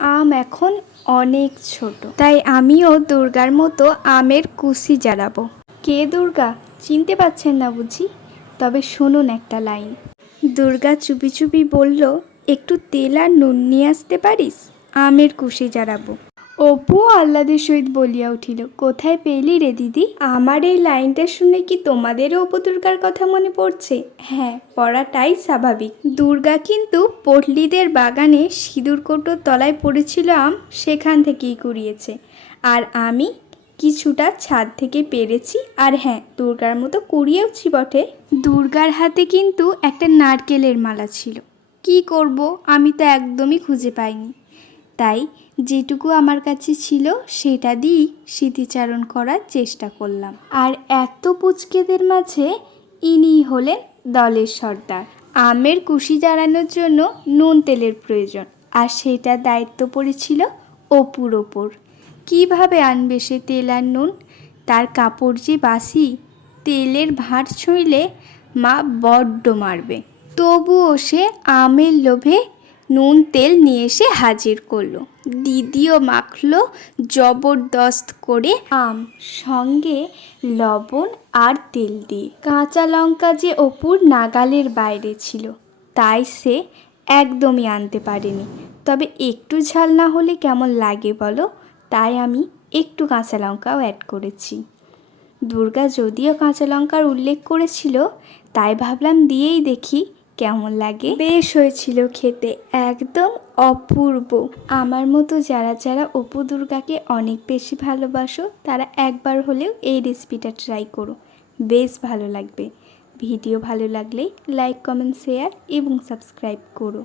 আম এখন অনেক ছোট, তাই আমিও দুর্গার মতো আমের কুশি জ্বালাবো। কে দুর্গা চিনতে পারছেন না বুঝি? তবে শুনুন একটা লাইন। দুর্গা চুপি চুপি বলল, একটু তেল আর নুন নিয়ে আসতে পারিস, আমের কুশি জ্বালাবো। অপু আহ্লাদের সহিত বলিয়া উঠিল, কোথায় পেলি রে দিদি? আমার এই লাইনটা শুনে কি তোমাদেরও অপু দুর্গার কথা মনে পড়ছে? হ্যাঁ, পড়াটাই স্বাভাবিক। দুর্গা কিন্তু পটলিদের বাগানে সিঁদুর কৌটোর তলায় পড়েছিল আম, সেখান থেকেই কুড়িয়েছে। আর আমি কিছুটা ছাদ থেকে পেরেছি। আর হ্যাঁ, দুর্গার মতো কুড়িয়েওছি বটে। দুর্গার হাতে কিন্তু একটা নারকেলের মালা ছিল। কি করব, আমি তো একদমই খুঁজে পাইনি। তাই যেটুকু আমার কাছে ছিল সেটা দিয়েই স্মৃতিচারণ করার চেষ্টা করলাম। আর এত পুচকেদের মাঝে ইনিই হলেন দলের সর্দার। আমের কুশি জ্বালানোর জন্য নুন তেলের প্রয়োজন, আর সেটার দায়িত্ব পড়েছিল অপুর ওপর। কীভাবে আনবে সে তেল আর নুন? তার কাপড় যে বাসি, তেলের ভাঁড় ছুঁইলে মা বড্ড মারবে। তবুও সে আমের লোভে নুন তেল নিয়ে এসে হাজির করলো। দিদিও মাখলো জবরদস্ত করে আম, সঙ্গে লবণ আর তেল দিয়ে। কাঁচা লঙ্কা যে অপুর নাগালের বাইরে ছিল, তাই সে একদমই আনতে পারেনি। তবে একটু ঝাল না হলে কেমন লাগে বলো? তাই আমি একটু কাঁচা লঙ্কাও অ্যাড করেছি। দুর্গা যদিও কাঁচা লঙ্কার উল্লেখ করেছিল, তাই ভাবলাম দিয়েই দেখি কেমন লাগে। বেশ হয়েছিল খেতে, একদম অপূর্ব। আমার মতো যারা যারা অপু দুর্গাকে অনেক বেশি ভালোবাসো, তারা একবার হলেও এই রেসিপিটা ট্রাই করো, বেশ ভালো লাগবে। ভিডিও ভালো লাগলে লাইক, কমেন্ট, শেয়ার এবং সাবস্ক্রাইব করো।